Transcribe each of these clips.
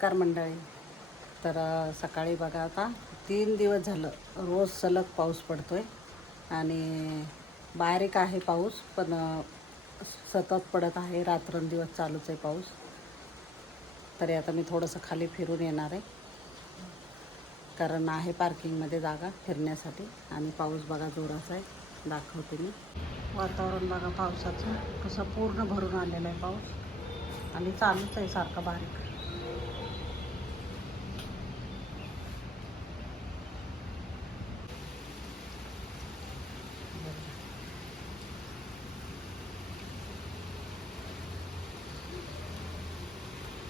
नमस्कार मंडळी. तर सकाळी बघा, आता 3 दिवस झालं रोज सलग पाऊस पडतो आहे आणि बारीक आहे पाऊस, पण सतत पडत आहे. रात्रंदिवस चालूच आहे पाऊस. तरी आता मी थोडंसं खाली फिरून येणार आहे, कारण आहे पार्किंगमध्ये जागा फिरण्यासाठी. आणि पाऊस बघा जोराचा आहे, दाखवते मी. वातावरण बघा पावसाचं कसं पूर्ण भरून आलेलं आहे पाऊस, आणि चालूच आहे सारखं बारीक.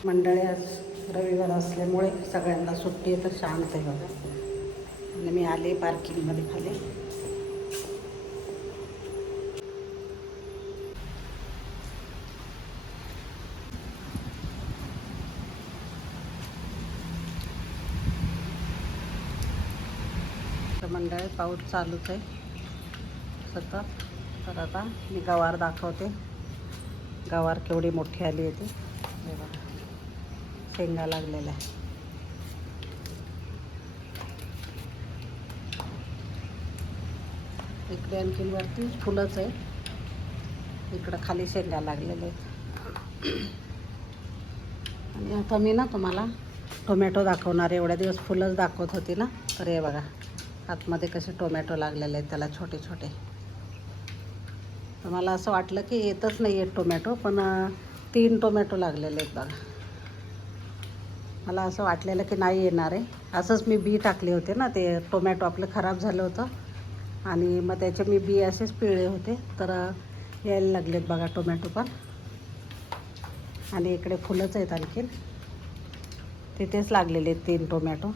मंडळी आज रविवार असल्यामुळे सगळ्यांना सुट्टी आहे, तर शांत आहे बघा. आणि मी आले पार्किंगमध्ये खाली. तर मंडळी पाऊस चालूच आहे सतत. तर आता मी गवार दाखवते. गवार केवढी मोठी आली आहे ती, हे बघा, शेंगा लागलेल्या आहे. इकडे आणखीन वरती फुलंच आहे, इकडं खाली शेंगा लागलेल्या आहेत. आणि आता मी ना तुम्हाला टोमॅटो दाखवणार. एवढ्या दिवस फुलंच दाखवत होती ना, तर हे बघा आतमध्ये कसे टोमॅटो लागलेले आहेत त्याला, छोटे छोटे. तर मला असं वाटलं की येतच नाही आहेत टोमॅटो, पण 3 टोमॅटो लागलेले आहेत बघा. मला असं वाटलेलं की नाही येणार आहे. असंच मी बी टाकले होते ना, ते टोमॅटो आपलं खराब झालं होतं आणि मग त्याचे मी बी असेच पिळले होते, तर यायला लागलेत बघा टोमॅटो पण. आणि इकडे फुलंच आहेत आणखीन, तिथेच लागलेले आहेत 3 टोमॅटो.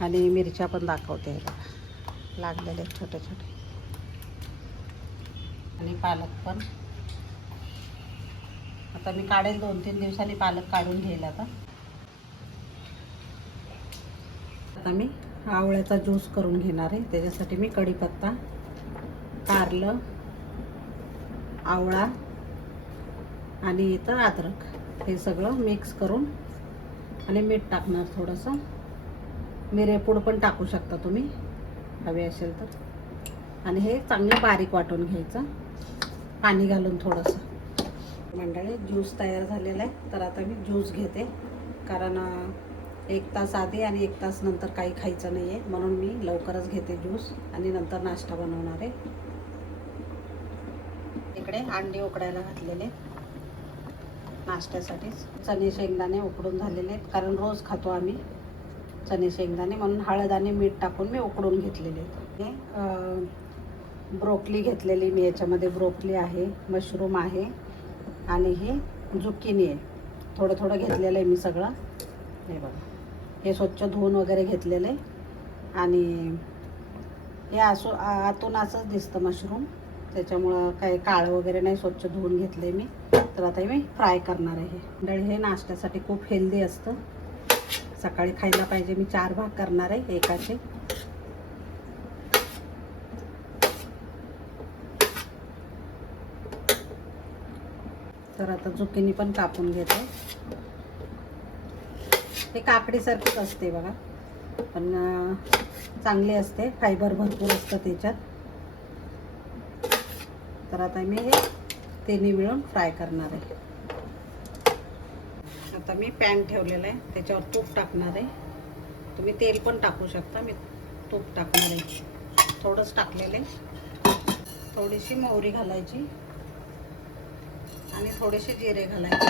आणि मिरच्या पण दाखवते आहे बघा, लागलेले आहेत छोटे छोटे. आणि पालक पण आता मी काढेल, 2-3 दिवसांनी पालक काढून घेईल. आता मी आवळ्याचा ज्यूस करून घेणार आहे. त्याच्यासाठी मी कढीपत्ता, कारलं, आवळा आणि इथं अद्रक हे सगळं मिक्स करून, आणि मीठ टाकणार थोडंसं. मिरेपूड पण टाकू शकता तुम्ही हवे असेल तर. आणि हे चांगलं बारीक वाटून घ्यायचं पाणी घालून थोडंसं. मंडळी ज्यूस तयार झालेला आहे, तर आता मी ज्यूस घेते, कारण 1 तास आधी आणि 1 तास नंतर काही खायचं नाही आहे, म्हणून मी लवकरच घेते ज्यूस आणि नंतर नाश्ता बनवणार आहे. इकडे अंडी उकडायला घातलेले नाश्त्यासाठीच. चणे शेंगदाणे उकडून झालेले आहेत, कारण रोज खातो आम्ही चणे शेंगदाणे, म्हणून हळद आणि मीठ टाकून मी उकडून घेतलेले आहेत. हे ब्रोकली घेतलेली मी, याच्यामध्ये ब्रोकली आहे, मशरूम आहे आणि हे झुक्किनी आहे. थोडं थोडं घेतलेलं आहे मी सगळं. हे बघा, हे स्वच्छ धुवून वगैरे घेतलेलं आहे. आणि हे आतून असंच दिसतं मशरूम, त्याच्यामुळं काही काळं वगैरे नाही, स्वच्छ धुवून घेतले मी. तर आता मी फ्राय करणार आहे. मंडळी हे नाश्त्यासाठी खूप हेल्दी असतं, सकाळी खायला पाहिजे. मी 4 भाग करणार आहे एकाचे. तर आता झुकिनी पण कापून घेते. हे काकडीसारखीच असते बघा, पण चांगली असते, फायबर भरपूर असतं त्याच्यात. तर आता मी हे तिन्ही मिळून फ्राय करणार आहे. आता मी पॅन ठेवलेला आहे, त्याच्यावर तूप टाकणार आहे. तुम्ही तेल पण टाकू शकता, मी तूप टाकणार आहे. थोडंच टाकलेलं आहे. थोडीशी मोहरी घालायची आणि थोडेसे जिरे घालायचे.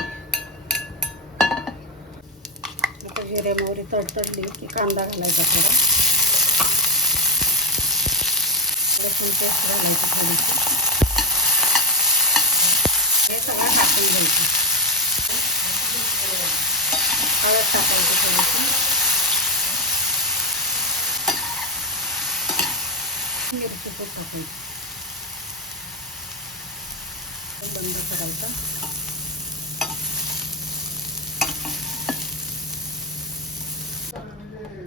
आता जिरे मोहरी तडतडली की कांदा घालायचा, थोडा लसूण पेस्ट घालायची थोडीशी. हे सगळं टाकून द्यायचं. हळद टाकायची थोडीशी, मिरची पण टाकायची. बंद करायचा.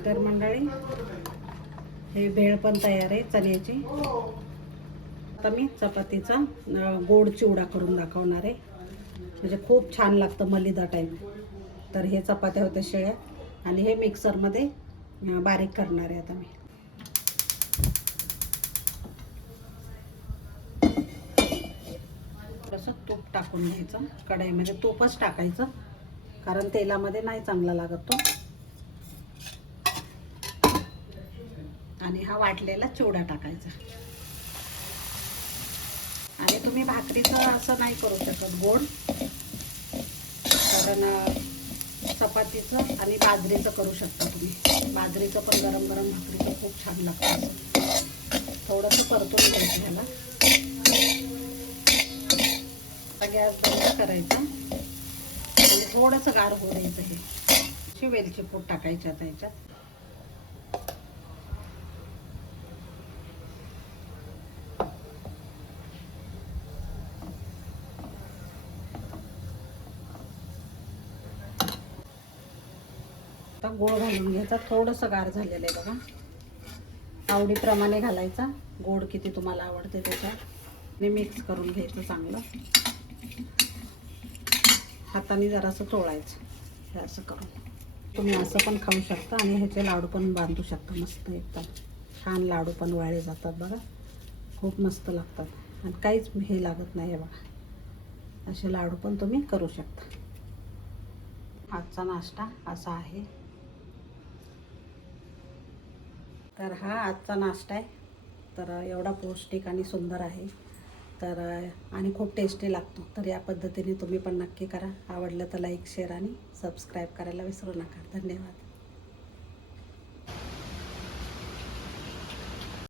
तर मंडळी हे भेळ पण तयार आहे चण्याची. आता मी चपातीचा गोड चिवडा करून दाखवणार आहे, म्हणजे खूप छान लागतं, मलिदा टाईप. तर हे चपात्या होत्या शिळ्या आणि हे मिक्सरमध्ये बारीक करणार आहे आता मी. थोडंसं तूप टाकून घ्यायचं कढईमध्ये. तूपच टाकायचं कारण तेलामध्ये नाही चांगला लागत तो. आणि हा वाटलेला चिवडा टाकायचा. आणि तुम्ही भाकरीचं असं नाही करू शकत गोड, कारण चपातीचं आणि बाजरीचं करू शकता तुम्ही. बाजरीचं पण गरम गरम भाकरीचं खूप छान लागतं. थोडंसं परतून घ्यायचं ह्याला. गॅस बंद करायचा आणि थोडंसं गार होऊ द्यायचं. हे वेलची पूड टाकायची आता ह्याच्यात. आता गोळ घालून घ्यायचा. थोडंसं गार झालेलं आहे बघा. आवडीप्रमाणे घालायचा. गोड किती तुम्हाला आवडते त्याच्यात. आणि मिक्स करून घ्यायचं चांगलं. हाताने जरासं चोळायचं हे असं करून. तुम्ही असं पण खाऊ शकता आणि ह्याचे लाडू पण बांधू शकता. मस्त एकदम छान लाडू पण वळले जातात बघा. खूप मस्त लागतात आणि काहीच हे लागत नाही. हे बघा असे लाडू पण तुम्ही करू शकता. आजचा नाश्ता असा आहे. तर हा आजचा नाश्ता आहे. तर एवढा पौष्टिक आणि सुंदर आहे. तर आणि खूप टेस्टी लागतो. तर या पद्धतीने तुम्ही पण नक्की करा. आवडलं तर लाईक, शेअर आणि सबस्क्राईब करायला विसरू नका. धन्यवाद.